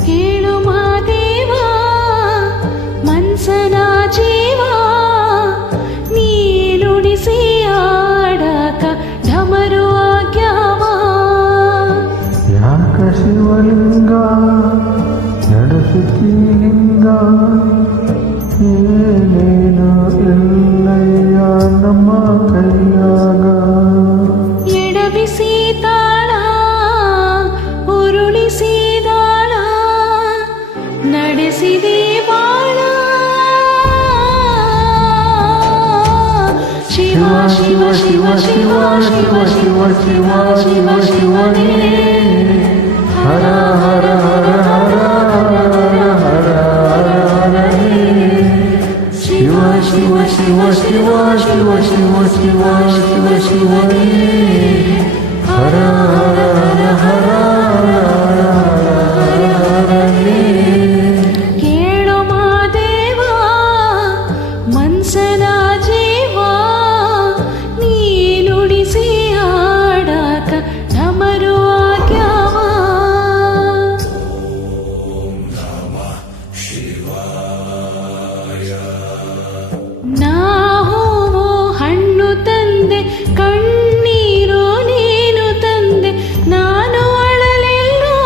ಕೇಳು ಮಾದೇವ ಮನ್ಸನ ಜೀವ ನೀ ನುಡಿಸಿ ಆಡಕ ಢಮರು ಆಗ್ಯಾವ ಯಾಕ ಶಿವಲಿಂಗ ನಡೆಸುತ್ತೀಲಿಂಗ ಏನೇನು ಎಲ್ಲಯ್ಯ ನಮ್ಮ ಕೈಯಾಗ ಎಡಬಿಸಿ ತಾಳ ಉರುಳಿಸಿದಾಳ ನಡೆಸಿದೆ ಬಾಳ ಶಿವ ಶಿವ ಶಿವ ಶಿವ ಶಿವ ಶಿವ ಶಿವ ಶಿವ ಶಿವನೇ ಹರ ಹರ ಹರ ಹರ ಹರ ಹರ ಶಿವ ಶಿವ ಶಿವ ಶಿವ ಶಿವ ಶಿವ ಶಿವ ಶಿವ ಶಿವನೇ ಹರ ಹರ ಹರ ಕೇಳು ಮಾದೇವ ಮನ್ಸನ ಜೀವ ನೀ ನುಡಿಸಿ ಆಡಕ ಢಮರು ಆಗ್ಯಾವ ನಾ ಹೂವು ಹಣ್ಣು ತಂದೆ ಕಣ್ಣೀರು ನೀನು ತಂದೆ ನಾನು ಅಳಲಿಲ್ಲೋ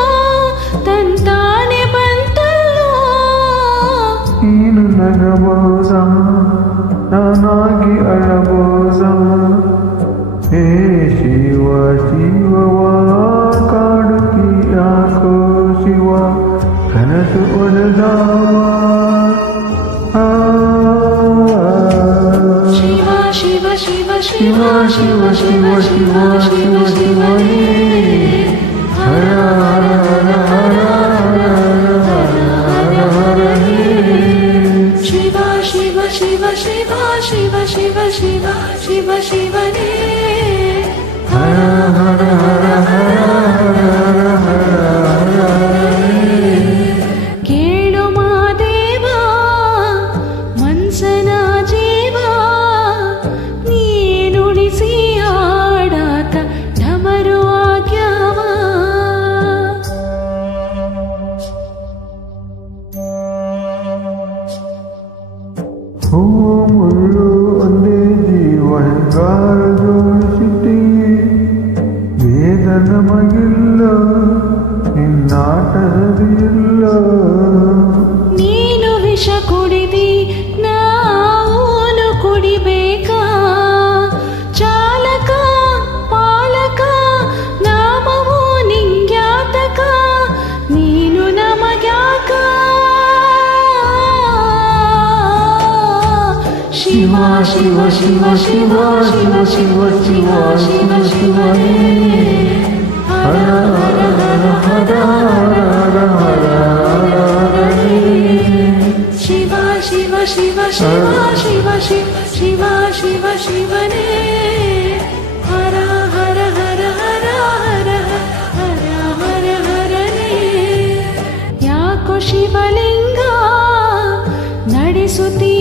ತಂತಾನೆ ಬಂತಲ್ಲೋ ನೀನು ನಗಬಹುದ ನಾನಾಗಿ ಅಳಬಹುದ ಹೇ ಶಿವ ಶಿವವ ಕಾಡುತ್ತಿ ಯಾಕೋ ಶಿವ ಕನಸು ಒಡೆದವ ಶಿವ ಶಿವ ಶಿವ ಶಿವ ಶಿವ ಶಿವ ಶಿವ ಶಿವ ಶಿವನೇ ಹರ ಹರ ಹರ ಶಿವ ಶಿವ ಶಿವ ಶಿವ ಶಿವ ಶಿವ ಶಿವ ಶಿವ ಶಿವನೇ ಹರ ಹರ ಹರ ಕೇಳು ಮಾದೇವ ಮನ್ಸನ ಜೀವ ನೀ ನುಡಿಸಿ ಆಡಕ ಢಮರು ಆಗ್ಯಾವ ಹೂ ಮುಳ್ಳು ಒಂದೇ ಜೀವ ಹೆಂಗಾರ ಜೋಡಿಸಿಟ್ಟಿ ವೇದ ನಮಗಿಲ್ಲ ನಿನ್ನಾಟದಿಲ್ಲ ನೀನು ವಿಷ ಕುಡಿದಿ ನಾನು ಕುಡಿಬೇಕಾ ಚಾಲಕ ಪಾಲಕ ನಾಮವು ನಿಂಗ್ಯಾತಕ ನೀನು ನಮಗ್ಯಾಕ ಶಿವ ಶಿವ ಶಿವ ಶಿವ ಶಿವ ಶಿವ ಶಿವ ಶಿವ ಶಿವನೇ ಹರ ಹರ ಹರ ಹರ ಹರ ಶಿವ ಶಿವ ಶಿವ ಶಿವ ಶಿವ ಶಿವ ಶಿವ ಶಿವ ಶಿವನೇ ಹರ ಹರ ಹರ ಹರ ಹರ ಹರ ಹರ ಹರನೇ ಯಾಕೋ ಶಿವಲಿಂಗ ನಡೆಸುತ್ತೀ